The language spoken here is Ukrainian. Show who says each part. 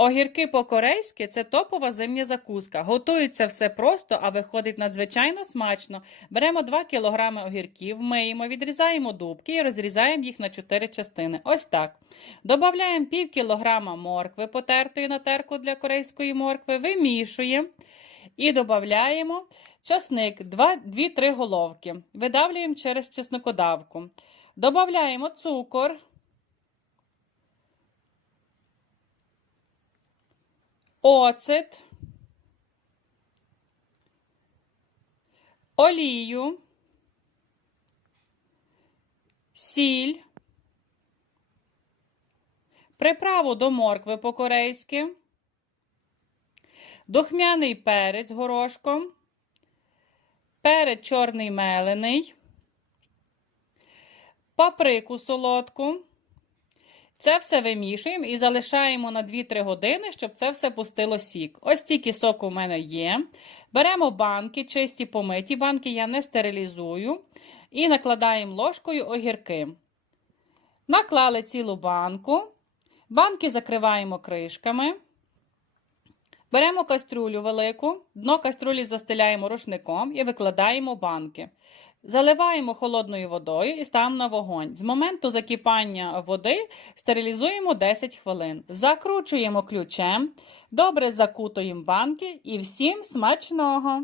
Speaker 1: Огірки по-корейськи це топова зимня закуска. Готується все просто, а виходить надзвичайно смачно. Беремо 2 кг огірків, миємо, відрізаємо дубки і розрізаємо їх на 4 частини. Ось так. Добавляємо пів кілограма моркви, потертої на терку для корейської моркви, вимішуємо і додаємо часник 2-3 головки. Видавлюємо через чеснокодавку. Додаємо цукор. Оцет, олію, сіль, приправу до моркви по-корейськи, духмяний перець горошком, перець чорний мелений, паприку солодку. Це все вимішуємо і залишаємо на 2-3 години, щоб це все пустило сік. Ось тільки соку у мене є. Беремо банки, чисті помиті, банки я не стерилізую. І накладаємо ложкою огірки. Наклали цілу банку. Банки закриваємо кришками. Беремо каструлю велику, дно каструлі застеляємо рушником і викладаємо банки. Заливаємо холодною водою і ставимо на вогонь. З моменту закипання води стерилізуємо 10 хвилин. Закручуємо ключем, добре закутуємо банки і всім смачного!